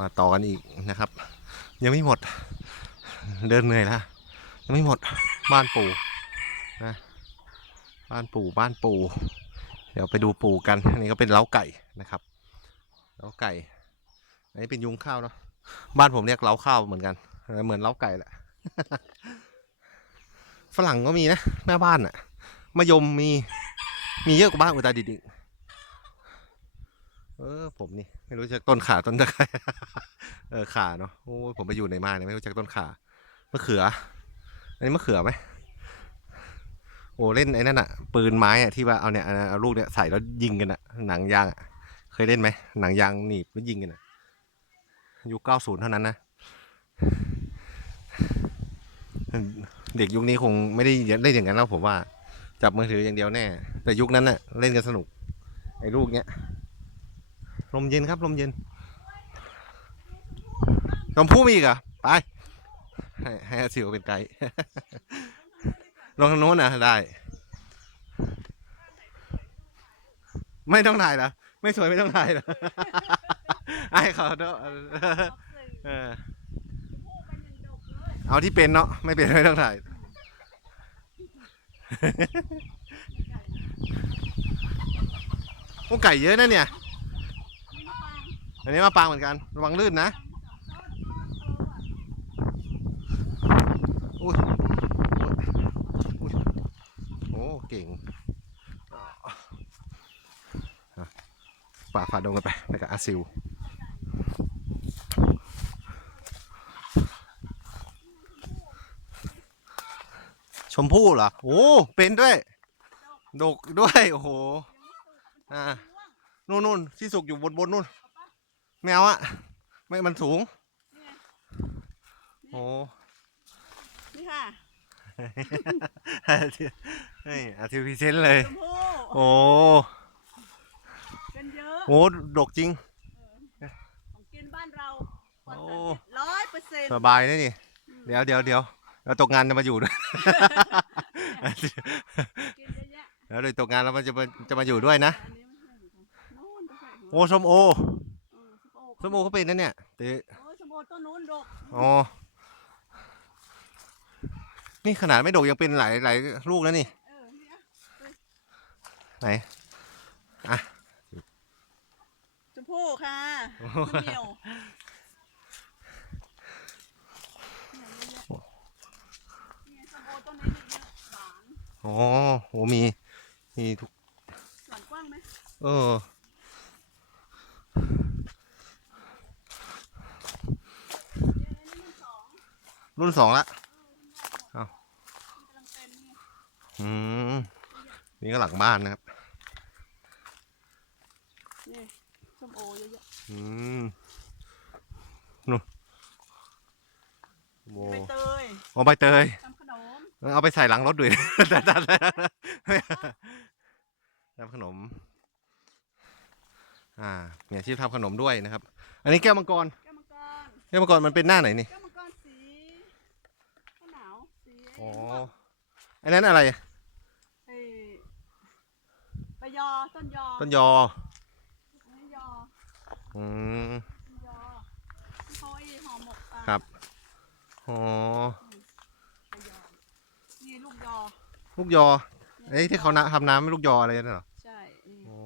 มาต่อกันอีกนะครับ ยังไม่หมด เดินเหนื่อยแล้วยังไม่หมดบ้านปู่นะบ้านปู่บ้านปู่ เดี๋ยวไปดูปู่กันอันนี้ก็เป็นเล้าไก่นะครับเล้าไก่อันนี้เป็นยุงข้าวเนาะบ้านผมเรียกเล้าข้าวเหมือนกันเหมือนเล้าไก่แหละฝรั่งก็มีนะหน้าบ้านอะมะยมมีมีเยอะกว่าบ้านอุตรดิตถ์อีก เออผมนี่ไม่รู้จักต้นขาต้นตะไคร้เออขาเนาะโอ้ผมไปอยู่ไหนมาเนี่ยไม่รู้จักต้นขามะเขือ อันนี้มะเขือไหมโอ้เล่นไอ้นั่นอะปืนไม้อะที่ว่าเอาเนี่ยเอาลูกเนี่ยใส่แล้วยิงกันอะหนังยางอะเคยเล่นไหมหนังยางหนีบแล้วยิงกันอะยุคเก้าศูนย์เท่านั้นนะเด็กยุคนี้คงไม่ได้เล่นอย่างนั้นแล้วผมว่า จับมือถืออย่างเดียวแน่ แต่ยุคนั้นน่ะเล่นกันสนุกไอ้ลูกเนี้ย ลมเย็นครับ ลมเย็นชมพู่มีอีกเหรอะไป ให้ให้อาซิวเป็นไกด์ ลงทางโน้นนะได้ ไม่ต้องถ่ายเหรอไม่สวยไม่ต้องถ่ายเหรอไอ้เขาเนอะเออเอาที่เป็นเนาะไม่เป็นไม่ต้องถ่าย โอ้ไก่เยอะนะเนี่ย อันนี้มาปางเหมือนกัน ระวังลื่นนะอุ้ยอุ้ยโอ้เก่งป่าฝ่าดงกันไปไปกับอาซิวชมพู่เหรอ โอ้ เป็นด้วย ดกด้วย โอ้โห อ่า นู่นนู่นที่สุกอยู่บนบนนู่น แมวอะไม่มันสูงโอ้นี่ค่ะเฮ้ยอาทิวพิเศษเลย ชมพู่โอ้เป็นเยอะ โหดกจริง ของกินบ้านเราปลอดโอ้สารพิษร้อยเปอร์เซ็นต์สบายนะนี่ เดี๋ยวเดี๋ยวเดี๋ยวเราตกงานจะมาอยู่ด้วยกินเยอะแยะแล้วโดยตกงานแล้วมันจะมาจะมาอยู่ด้วยนะ อันนี้ไม่ใช่เหมือนกันนู่นก็ใส่หัวโอ้ส้มโอเออ ส้มโอเขาเป็นนะเนี่ยแต่โอ้ยสมโอต้นนู้นดกอ๋อ นี่ขนาดไม่ดกยังเป็นหลายหลายลูกแล้วนี่ เออเนี่ยไหน ชมพู่ค่ะมะเหมียวเนี่ยสมโอต้นนี้เยอะหวานอ๋อโหมี มีทุก หวานกว้างไหม เออ เนี่ยอันนี้มันสอง รุ่นสองละกำลังเป็นเนี่ยอืมนี่ก็หลังบ้านนะครับนี่ส้มโอเยอะอืมนู่นโอ้ๆใบเตยเอาใบเตย ทำขนมเอาไปใส่หลังรถด้วยทำขนม อ่ามีอาชีพทำขนมด้วยนะครับ อันนี้แก้วมังกร แก้วมังกรแก้วมังกรมันเป็นหน้าไหนนี่ แก้วมังกรสีข้าวหนาวสี อ๋อ อันนั้นอะไรเอ้ยใบยอต้นยอต้นยอ อันนี้ยออืม ต้นยอที่เขาไอ้ห่อหมกอะครับ อ๋อ ใบยอนี่ลูกยอลูกยอเอ้ยที่เขานะทำน้ำเป็นลูกยออะไรนั่นเหรอ ใช่นี่อ๋อ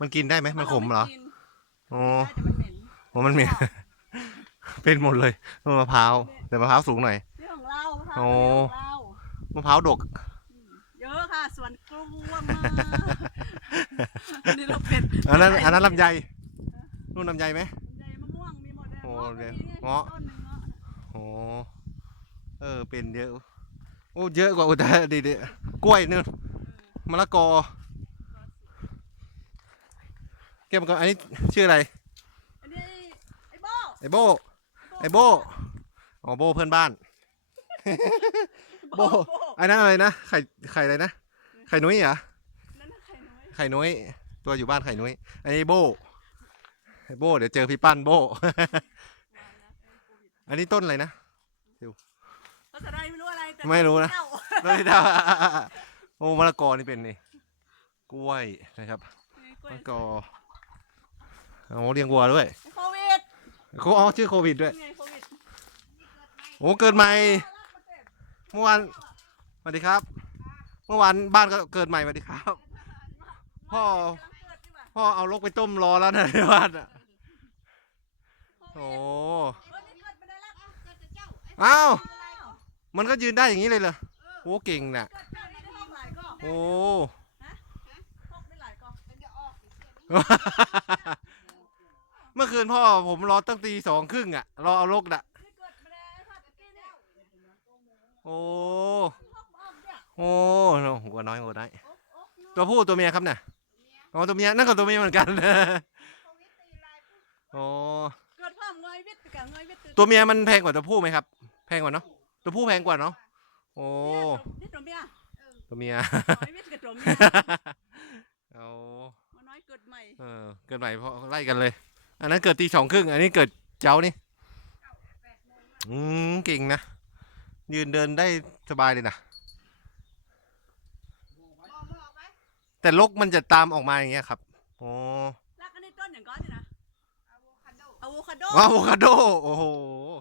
มันกินได้ไหมมันขมเหรอ ไกินอ๋อได้แต่มันเหม็นโอ้มันมีเป็นหมดเลยต้นมะพร้าว แต่มะพร้าวสูงหน่อย เรื่องของเราค่ะโอ้เรื่องของเรา มะพร้าวดก เยอะค่ะสวนกล้วยมากอันนี้เราเป็นอันนั้นอันนั้นลำไยนู่นลำไยไหมลำไยมะม่วงมีหมดเลยโอ้เงาะก็เดี๋ยวมีเงาะต้นหนึ่งเงาะน่ะโอ้เออเป็นเยอะโอ้เยอะกว่าอุตรดิตถ์อีกกล้วยนู่นมะละกอเก็บก่อนอันนี้ชื่ออะไรอันนี้ไอ้โบ้ไอโบไอโบอ๋อโบเพื่อนบ้านโบไอ้นั่นอะไรนะไข่ไข่อะไรนะไข่นุ้ยเหรอนั่นน่ะไข่น้อยไข่นุ้ยตัวอยู่บ้านไข่นุ้ยอันนี้โบไอโบเดี๋ยวเจอพี่ปั้นโบ วางแล้วเอ้ยโควิดอันนี้ต้นอะไรนะภาษาไทยไม่รู้อะไรแต่ไม่รู้นะ เจ้าต้นที่ดาโอ้มะละกอนี่เป็นนี่กล้วยนะครับนี่กล้มะวยละกอโอ้เลี้ยงวัวด้วยโควิดเขาอ๋อชื่อโควิดด้วยไงโควิดโอ้เกิดใหม่เมื่อวานส วัสดีครับ เมื่อวานบ้านก็เกิดใหม่สวัสดีครับ พ่อ พ่อเอาลกไปต้มรอแล้วนะในบ้านอะโอ้เอ้าวมันก็ยืนได้อย่างนี้เลยเหรอโอ้เก่งน่ะเกิดเจ้าไม่ได้ห้องหลายโอ้เมื่อคืนพ่อผมรอตั้งตีสองครึ่งอะ รอเอาลกน่ะนี่เกิดไม่ได้ค่ะโอ้ โอ้หัวน้อยหัวน้อยโอ๊กโอ๊กเนอะตัวผู้ตัวเมียครับเนี่ยอ๋อตัวเมียนั่นก็ตัวเมียเหมือนกันโอ้เกิดความเงยวิทย์กับเงยวิทย์ตัวเมียมันแพงกว่าตัวผู้ไหมครับ แพงกว่าเนาะตัวผู้แพงกว่าเนาะโอ้นี่ตัวเมียตัวเมียเงยวิทย์กับตัวเมียเอามันน้อยเกิดใหม่เออเกิดใหม่เพราะไล่กันเลย อันนั้นเกิดตีสองครึ่งอันนี้เกิดเจ้านี่อืมเก่งนะยืนเดินได้สบายเลยนะ แต่ลกมันจะตามออกมาอย่างเงี้ยครับโอ้รักอันนี้ต้นอย่างก้อนนี่นะอะโวคาโดอะโวคาโดอะโวคาโดโอ้โห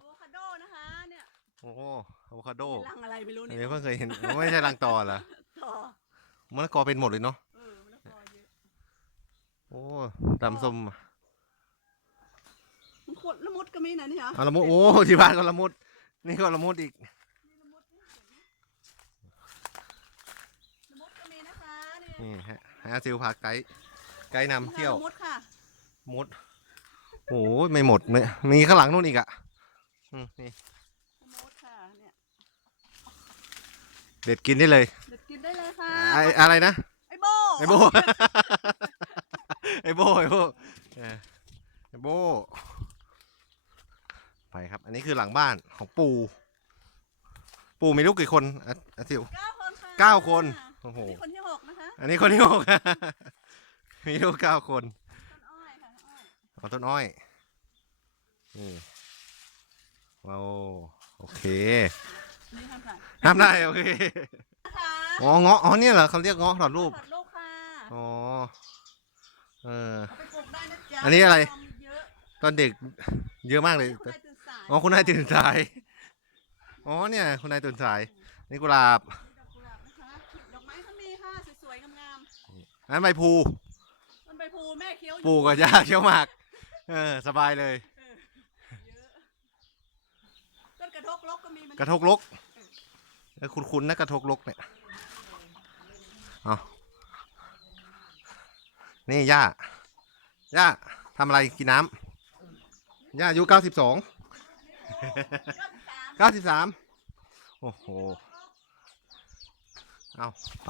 อะโวคาโดนะคะเนี่ยโอ้อะโวคาโดรังอะไรไม่รู้อันนี่นี้เพิ่งเคยเห็นไม่ใช่รังตอเหรอต่อมะละกอเป็นหมดเลยเนาะเออมะละกอเยอะโอ้ดำส้มมันขวดละมุดก็มีนะนี่เหรอเอาละมุดโอ้ที่บ้านก็ละมุดนี่ก็ละมุดอีก ละมุดก็มี นะคะนี่นี่ฮะฮะซิลพาไกด์ไกด์นำเที่ยวละมุดค่ะมุดโอ้ยไม่หมดไม่มีข้างหลังนู่นอีกอะอืมนี่ละมุดค่ะเนี่ยเด็ดกินได้เลยเด็ดกินได้เลยค่ะไออะไรนะไอโบไอโบไอโบไอโบเออไอโบไปครับ อันนี้คือหลังบ้านของปู่ปู่มีลูกกี่คนอะอาทิวเก้าคนค่ะเก้าคนโอ้โหนี่คนที่หกนะคะ อันนี้คนที่หก มีลูกเก้าคนต้นอ้อยค่ะอ้อยเอาต้นอ้อยนี่ว้าวโอเคนี่ทำค่ะทำได้โอเคนะคะอ๋อเงาะอ๋อเนี่ยเหรอเขาเรียกเงาะถอดรูปถอดลูกค่ะอ๋อเออ เอาไปปลูกได้นะจ๊ะอันนี้อะไรทำเยอะตอนเด็กเยอะมากเลย คุณนายตื่นสายอ๋อคุณนายตื่นสาย อ๋อเนี่ย คุณนายตื่นสายนี่กุหลาบดอกกุหลาบนะคะดอกไม้ก็มีค่ะสวยๆงาม อันนั้นใบพลูๆต้นใบพลูแม่เคี้ยวอยู่ปลูกกับยาเขียวหมาก เออ สบายเลยเยอะต้นกระทกลกก็มีมันกระทกลกเออคุ้นๆนะกระทกลกเนี่ยเอานี่ย่า ย่าทำอะไรกินน้ำย่าอายุเก้าสิบสองเก้าสิบสาม โอ้โห เอาไป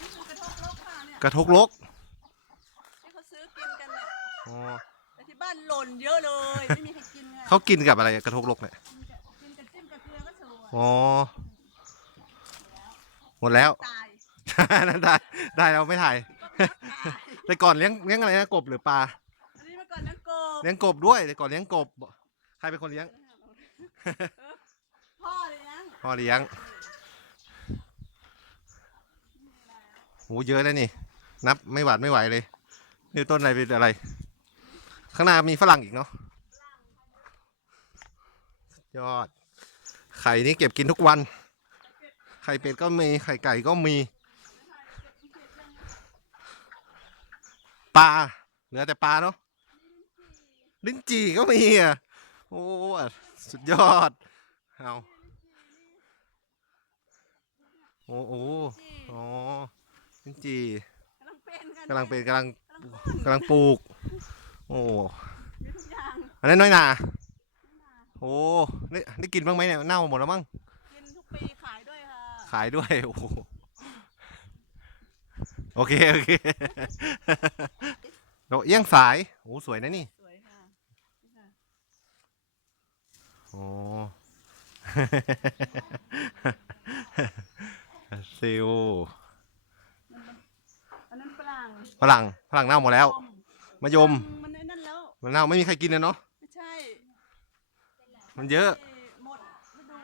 นี่คือ กระทกลกค่ะเนี่ยกระทกลกที่เขาซื้อกินกันเนี่ยอ๋อแต่ที่บ้านหล่นเยอะเลย ไม่มีใครกินไงเขากินกับอะไรกระทกลกเนี่ยกินกับกินกับจิ้มกับเกลือก็สวยอ๋อหมดแล้ว ตายนั่นได้ได้เราไม่ถ่ายก็ตายแต่ก่อนเลี้ยงเลี้ยงอะไรนะกบหรือปลาอันนี้เมื่อก่อนนังโกบเลี้ยงกบด้วย แต่ก่อนเลี้ยงกบใครเป็นคนเลี้ยง พ่อเลยนะพ่อเลี้ยงโหเยอะแล้วนี่ นับไม่หวาดไม่ไหวเลยนี่ต้นอะไรเป็นอะไร ข้างหน้ามีฝรั่งอีกเนาะยอด ไข่นี่เก็บกินทุกวัน ไข่เป็ดก็มี ไข่ไก่ก็มี ปลา เหลือแต่ปลาเนาะ ลิ้นจี่ก็มีอะ โอ้สุดยอด เอาโอ้โอ้อ๋อลิ้นจี่ำลังเป็นกันกำลังเป็นกำลังกำลังขึ้นกำลังปลูก โอ้มีทุกอย่างอันนั้นน้อยหนาโอ้นี่ได้กินบ้างไหมเนี่ยเน่าหมดแล้วมั้งกินทุกปีขายด้วยค่ะขายด้วยโอ้โหโอเคโอเคดอกเอี้ยงสายโอ้สวยนะนี่สวยค่ะนี่ค่ะโอ้ซิลอันนั้นฝรั่ง ฝรั่งฝรั่งเน่าหมดแล้วมายมมันไอ้นั่นแล้ว มันเน่าไม่มีใครกินเลยเนาะไม่ใช่มันเยอะ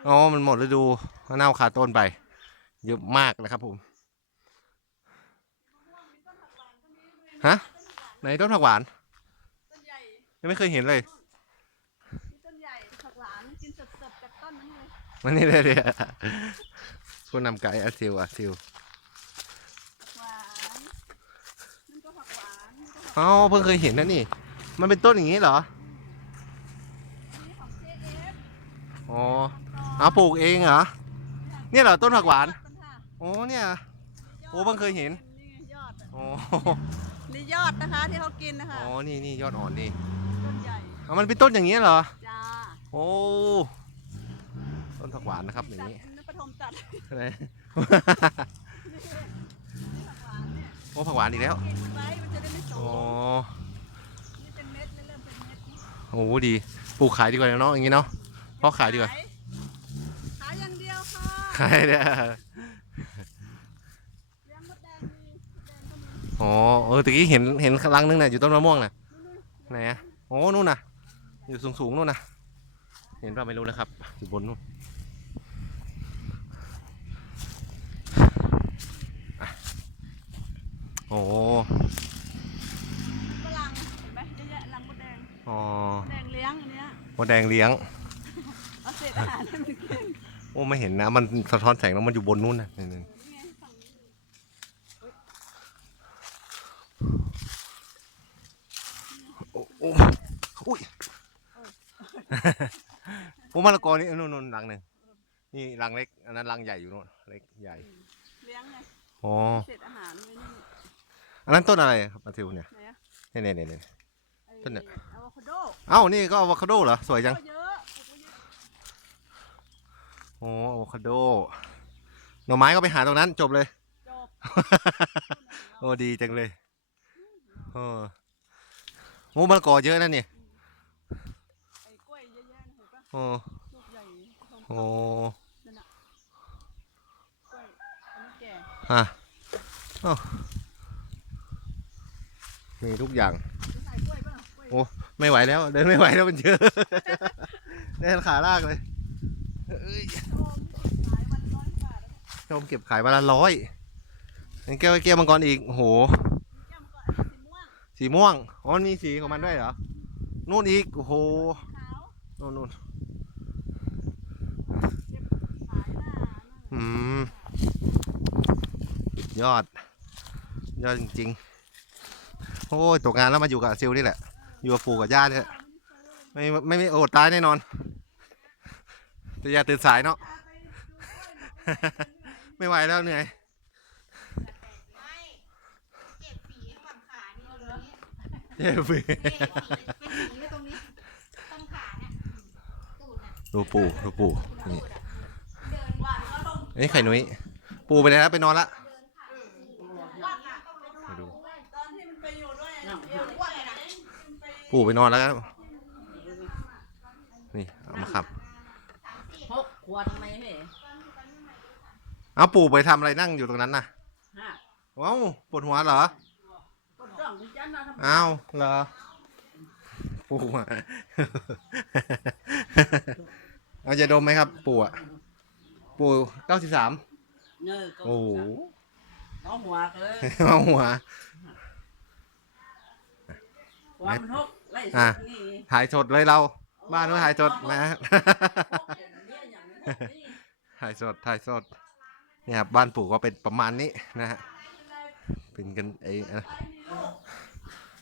อ๋อมันหมดฤดูมันเน่าขาต้นไป เยอะมากนะครับผมฮะไหนต้นผักหวานต้นใหญ่ยังไม่เคยเห็นเลยต้นใหญ่ผักหวานกินสดๆจากต้นนั้นเลยมันนี่เลยเนี่ยผู้นำไกด์อาซิลอาซิลานมันก็ผักอ๋อเพิ่งเคยเห็นนะนี่ มันเป็นต้นอย่างนี้เหรอนี่ของเจเอฟอ๋อเอาปลูกเองเหรอ เนี่ยเหรอต้นผักหวานต้นค่ะโอ้เนี่ย โอ้เพิ่งเคยเห็นนี่ไงยอดอะโอ้นี่ยอดนะคะที่เขากินนะคะ อ๋อ นี่นี่ยอดอ่อนนี่ต้นใหญ่ เอามันเป็นต้นอย่างนี้เหรอ จ้าโอ้ ต้นผักหวานนะครับอย่างนี้ตัดปฐมตัดอะไรนี่ผักหวานเนี่ย โอ้ผักหวานอีกแล้วกินมันไว้มันจะได้ไม่โส อ๋อ มนี่เป็นเม็ดเริ่มเป็นเม็ด โอ้ดีปลูกขายดีกว่าเนาะอย่างนี้เนาะเพราะขายดีกว่าขายอย่างเดียวค่ะขายเนี่ยเลี้ยงมดแดงมีมดแดงก็มีอ๋อเออตะกี้เห็นเห็นรังนึงน่ะอยู่ต้นมะม่วงน่ะไหนอะโอ้นู่นน่ะ อยู่สูงสูงๆนู่นน่ะ เห็นป่ะไม่รู้นะครับอยู่บนนู่นอะโอ้ฝรั่งเห็นไหมเยอะแยะรังมดแดงอ๋อ มดแดงเลี้ยงเอาเศษอาหารให้มันกินโอ้ไม่เห็นนะ มันสะท้อนแสงแล้วมันอยู่บนนู่นน่ะนี่นี่โอ้โอ้อุ้ยโอ้มะละกอนี่นู่นนู่นรังหนึ่งนี่รังเล็กอันนั้นรังใหญ่อยู่นู่นเล็กใหญ่เลี้ยงไงอ๋อเศษอาหารไว้นี่อันนั้นต้นอะไรครับมาทิวเนี่ยไหนอะเนี่ยเนี่ยเนี่ยต้นเนี่ยอะโวคาโดเอ้านี่ก็อะโวคาโดเหรอ สวยจังก็เยอะปลูกไว้เยอะโอ้อะโวคาโด หน่อไม้ก็ไปหาตรงนั้นจบเลย จบโอ้ดีจังเลยโอ้โอ้มะละกอเยอะนั่นนี่ไอ้กล้วยเยอะแยะนะเห็นปะโอ้ลูกใหญ่ทองโอ้นั่นน่ะกล้วยอันนี้แก่ฮะเอ้ามีทุกอย่าง โอ้ไม่ไหวแล้ว เดินไม่ไหวแล้วมันเยอะเดินขาลากเลยเราทแล้วชมเก็บขายวันละร้อยแก้วแก้วมังกรอีกโอ้โหสีม่วงอ๋อมีสีของมันด้วยเหรอนู่นอีกโอ้โหนู่นนู่นเก็บขายอืมสุดยอด ยอดจริงๆ โอ้ยตกงานแล้วมาอยู่กับซิลนี่แหละ อยู่กับปู่กับย่าเนี่ยไม่ไม่ไม่โอดตายแน่นอน แต่อย่าตื่นสายเนาะ ไม่ไหวแล้วเหนื่อยไม่เก็บฝีฝั่งขานี่ตรงนี้เจ็บมือนี่เป็นฝีไว้ตรงนี้ต้นขาเนี่ยตูดน่ะดูปู่ดูปู่ตูนี่ดอะเดินหวานก็ลงอันนี้ไข่นุ้ย ปู่ไปไหนแล้วไปนอนละ เดินขาวัดอะต้องไปดู ไปดู ตอนที่มันไปอยู่ด้วยอะเอว วัดเลยนะ มันไปปู่ไปนอนแล้วครับ นี่เอามาขับหกขวดทำไมเฮ้เอาปู่ไปทำอะไรนั่งอยู่ตรงนั้นน่ะฮะว้าวปวดหัวเหรอ ก็ต้องดิฉันนะทำอ้าวเหรอปู่อะ เอาจะดมไหมครับ ปู่อะปู่เก้าสิบสามเงยก็โอ้โห น้องหัวเลย เอาหัว หัวมันหกไล่อะสุดนี่ถ่ายสดเลยเรา บ้านนู้นถ่ายสดนะหกอย่างนี้อย่างนี้นี่ถ่ายสดถ่ายสด เนี่ยครับบ้านปู่ก็เป็นประมาณนี้นะฮะ เป็นกันไอ้อะไร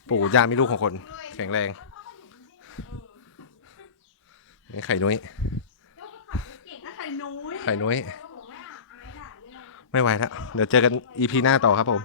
ปู่ย่ามีลูกของคน แข็งแรงนี่ไข่นุ้ยถ้าไข่นุ้ย ไข่นุ้ย ไม่ไหวแล้ว เดี๋ยวเจอกันอีพีหน้าต่อครับผม